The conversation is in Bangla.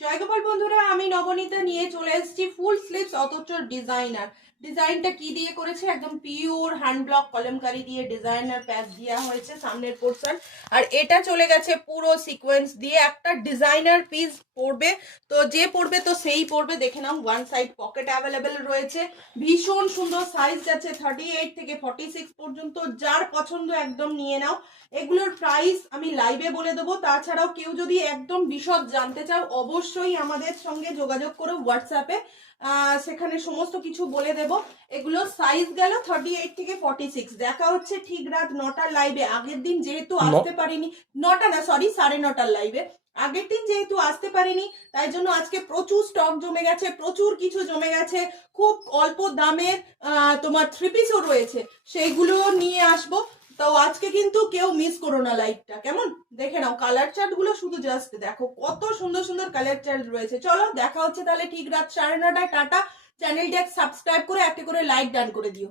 জয়গোপাল বন্ধুরা, আমি নবনীতা নিয়ে চলে এসেছি ফুল স্লিভস অথচ ডিজাইনার। ডিজাইনটা কি দিয়ে করেছে? একদম পিওর হ্যান্ড ব্লক কলমকারি দিয়ে ডিজাইনার প্যাচ দেওয়া হয়েছে সামনের পোর্শন। আর এটা চলে গেছে পুরো সিকোয়েন্স দিয়ে। একটা ডিজাইনার পিস পরবে তো যে পরবে তো সেই পরবে। দেখে নাও, ওয়ান সাইড পকেট অ্যাভেলেবেল রয়েছে। ভীষণ সুন্দর সাইজ যাচ্ছে 38 থেকে 46 পর্যন্ত। যার পছন্দ একদম নিয়ে নাও। এগুলোর প্রাইস আমি লাইভে বলে দেবো। তাছাড়াও কেউ যদি একদম বিশদ জানতে চাও অবশ্যই আমাদের সঙ্গে যোগাযোগ করো হোয়াটসঅ্যাপে, সেখানে সমস্ত কিছু বলে দেব। এগুলো সাইজ গেল 38 থেকে 46। দেখা হচ্ছে ঠিক রাত 9টার লাইভে। আগের দিন যেহেতু আসতে পারিনি, 9টা না সরি 9:30টার লাইভে। আগের দিন যেহেতু আসতে পারিনি তাই জন্য আজকে প্রচুর স্টক জমে গেছে, প্রচুর কিছু জমে গেছে। খুব অল্প দামের তোমার থ্রি পিসও রয়েছে, সেইগুলো নিয়ে আসবো। তো আজকে কিন্তু কেউ মিস করো না লাইভটা, কেমন? দেখে নাও কালার চার্ট গুলো, শুধু জাস্ট দেখো কত সুন্দর সুন্দর কালার চার্ট রয়েছে। চলো দেখা হচ্ছে তাহলে ঠিক রাত 9:30টায়। টাটা। চ্যানেলটা সাবস্ক্রাইব করে একটা করে লাইক ডান করে দিও।